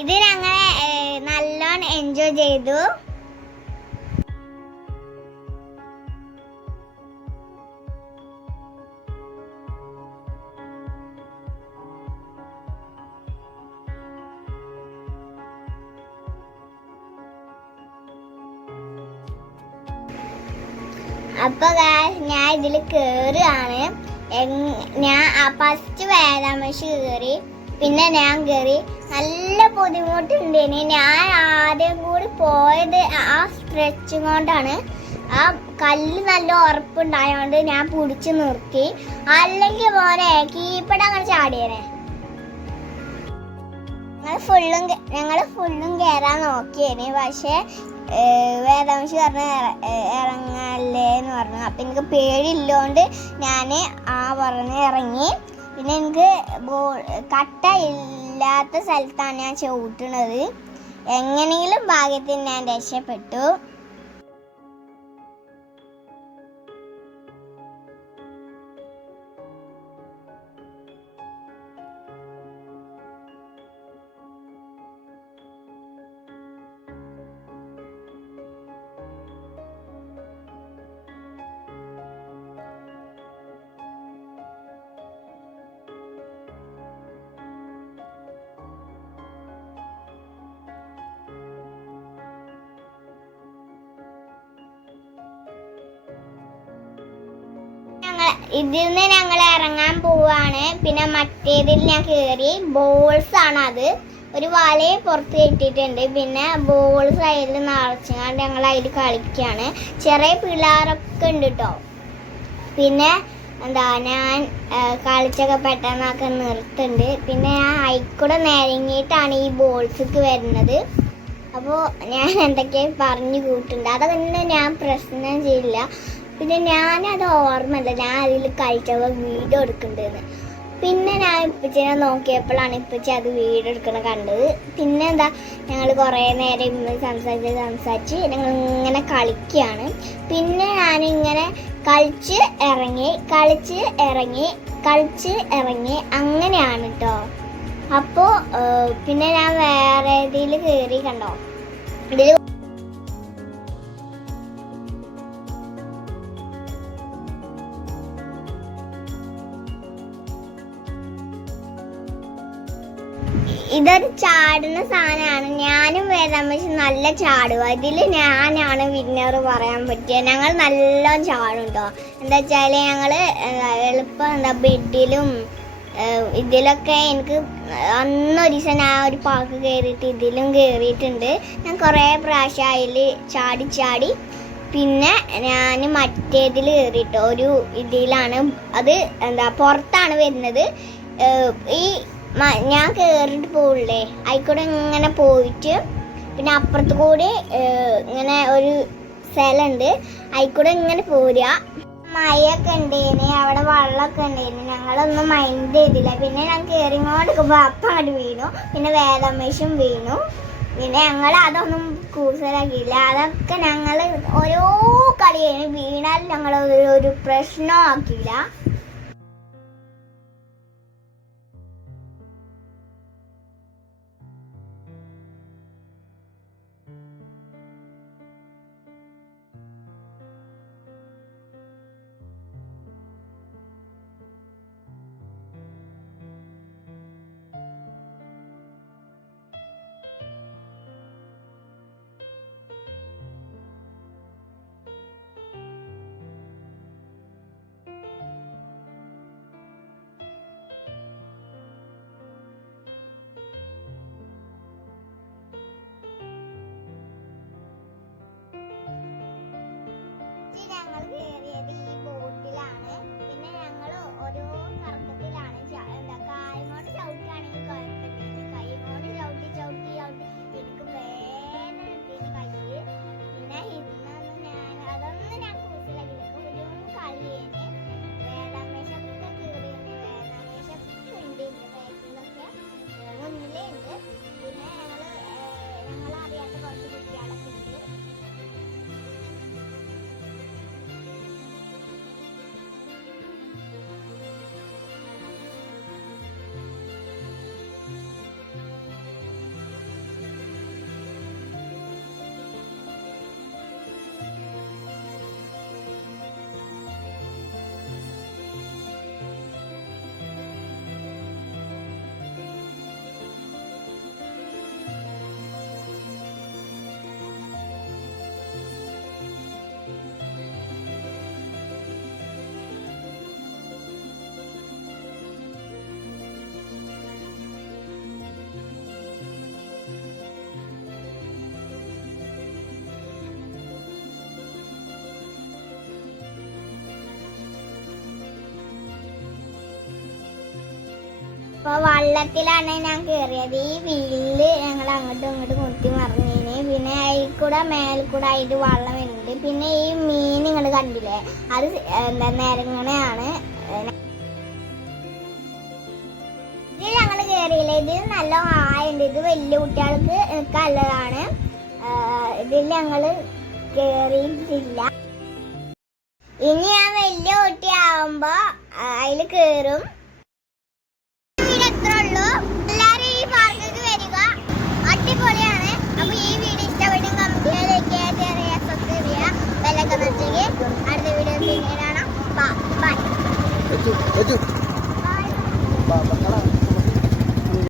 ഇത് ഞങ്ങൾ നല്ലോണം എൻജോയ് ചെയ്തു. അപ്പൊ ഞാൻ ഇതിൽ കേറുകയാണ്. ഞാൻ ഫസ്റ്റ് വേദാമശി കയറി, പിന്നെ ഞാൻ കയറി. നല്ല ബുദ്ധിമുട്ടുണ്ടേനി. ഞാൻ ആദ്യം കൂടി പോയത് ആ സ്ട്രെച്ച് കൊണ്ടാണ്. ആ കല്ല് നല്ല ഉറപ്പുണ്ടായോണ്ട് ഞാൻ പിടിച്ചു നിർത്തി. അല്ലെങ്കിൽ പോലെ കീപ്പടെ അങ്ങനെ ചാടിയേനെ. ഞങ്ങൾ ഫുള്ളും കയറാൻ നോക്കിയേനെ. പക്ഷെ വേദാംശി പറഞ്ഞ് ഇറങ്ങല്ലേ എന്ന് പറഞ്ഞു. അപ്പം എനിക്ക് പേടിയില്ലോണ്ട് ഞാൻ പറഞ്ഞ് ഇറങ്ങി. പിന്നെ എനിക്ക് കട്ട ഇല്ലാത്ത സ്ഥലത്താണ് ഞാൻ ചവിട്ടുന്നത്. എങ്ങനെയെങ്കിലും ഭാഗ്യത്തിന് ഞാൻ രക്ഷപ്പെട്ടു. ഇതിൽ നിന്ന് ഞങ്ങൾ ഇറങ്ങാൻ പോവാണ്. പിന്നെ മറ്റേതിൽ ഞാൻ കയറി. ബോൾസ് ആണ് അത്. ഒരു വലയും പുറത്ത് കെട്ടിയിട്ടുണ്ട്. പിന്നെ ബോൾസ് അതിൽ നിറച്ചുകൊണ്ട് ഞങ്ങൾ അതിൽ കളിക്കുകയാണ്. ചെറിയ പിള്ളേരൊക്കെ ഉണ്ട് കേട്ടോ. പിന്നെ ഞാൻ കളിച്ചൊക്കെ പെട്ടെന്നൊക്കെ നിർത്തുന്നുണ്ട്. പിന്നെ ഞാൻ അതിൽക്കൂടെ നിരങ്ങിയിട്ടാണ് ഈ ബോൾസൊക്കെ വരുന്നത്. അപ്പോൾ ഞാൻ എന്തൊക്കെയോ പറഞ്ഞു കൂട്ടുണ്ട്. അതൊക്കെ ഞാൻ പ്രശ്നം ചെയ്യില്ല. പിന്നെ ഞാനത് ഓർമ്മയില്ല ഞാൻ അതിൽ കളിച്ചപ്പോൾ വീഡിയോ എടുക്കണ്ടെന്ന്. പിന്നെ ഞാൻ ഇപ്പച്ചിനെ നോക്കിയപ്പോഴാണ് ഇപ്പച്ചി അത് വീഡിയോ എടുക്കണ കണ്ടത്. പിന്നെ ഞങ്ങൾ കുറേ നേരം സംസാരിച്ച് ഞങ്ങൾ ഇങ്ങനെ കളിക്കുകയാണ്. പിന്നെ ഞാനിങ്ങനെ കളിച്ച് ഇറങ്ങി അങ്ങനെയാണ് കേട്ടോ. അപ്പോൾ പിന്നെ ഞാൻ വേറെ ഇതിൽ കയറി കണ്ടോ. ഇതിൽ ഇതൊരു ചാടുന്ന സാധനമാണ്. ഞാനും വരാൻ പക്ഷെ നല്ല ചാടുക. ഇതിൽ ഞാനാണ് വിന്നർ പറയാൻ പറ്റിയ. ഞങ്ങൾ നല്ലോണം ചാടും കേട്ടോ. എന്താ വെച്ചാൽ ഞങ്ങൾ എളുപ്പം ബെഡിലും ഇതിലൊക്കെ എനിക്ക് അന്നൊരു ദിവസം ഞാൻ ഒരു പാർക്ക് കയറിയിട്ട് ഇതിലും കയറിയിട്ടുണ്ട്. ഞാൻ കുറേ പ്രാവശ്യം അതിൽ ചാടി. പിന്നെ ഞാൻ മറ്റേതിൽ കയറിയിട്ടോ. ഒരു ഇതിലാണ് അത് പുറത്താണ് വരുന്നത്. ഈ ഞാൻ കയറിയിട്ട് പോവില്ലേ അതിൽക്കൂടെ ഇങ്ങനെ പോയിട്ട് പിന്നെ അപ്പുറത്ത് കൂടി ഇങ്ങനെ ഒരു സ്ഥലമുണ്ട്. അതിൽക്കൂടെ ഇങ്ങനെ പോരുക. മഴയൊക്കെ ഉണ്ടേന്, അവിടെ വെള്ളമൊക്കെ ഉണ്ടേന്. ഞങ്ങളൊന്നും മൈൻഡ് ചെയ്തില്ല. പിന്നെ ഞാൻ കയറിങ്ങോട്ട് അപ്പം അങ്ങോട്ട് വീണു. പിന്നെ വേദാമേശും വീണു. പിന്നെ ഞങ്ങൾ അതൊന്നും കൂസലാക്കിയില്ല. അതൊക്കെ ഞങ്ങൾ ഓരോ കളിയാണ്. വീണാലും ഞങ്ങൾ ഒരു പ്രശ്നമാക്കിയില്ല. അപ്പൊ വള്ളത്തിലാണ് ഞാൻ കേറിയത്. ഈ വീലില് ഞങ്ങൾ അങ്ങോട്ടും ഇങ്ങോട്ടും കുത്തി മറിഞ്ഞിന്. പിന്നെ അതിൽ കൂടെ മേൽ കൂടെ ആയിട്ട് വള്ളം വരുന്നുണ്ട്. പിന്നെ ഈ മീൻ നിങ്ങൾ കണ്ടില്ലേ, അത് എന്താ നിരങ്ങണയാണ്. ഇതിൽ ഞങ്ങൾ കേറിയില്ല. ഇതിൽ നല്ല ആയുണ്ട്. ഇത് വലിയ കുട്ടികൾക്ക് നല്ലതാണ്. ഇതിൽ ഞങ്ങള് കേറിയിട്ടില്ല. ഇനി ഞാൻ വലിയ കുട്ടിയാവുമ്പോ അതിൽ കേറും. ഇത്രേ ഉള്ളൂ. എല്ലാരും ഈ പാർക്കിലേക്ക് വരിക, അടിപൊളിയാണ്. അപ്പൊ ഈ വീഡിയോ ഇഷ്ടപ്പെട്ടു കമന്റ് ചെയ്യുക, ലൈക്ക് ചെയ്യുക, ഷെയർ ചെയ്യുക, സബ്സ്ക്രൈബ് ചെയ്യുക, ബെല്ലൈക്കൺ അമർത്തുക. അടുത്ത വീഡിയോ പിന്നെ കാണാം. ബൈ.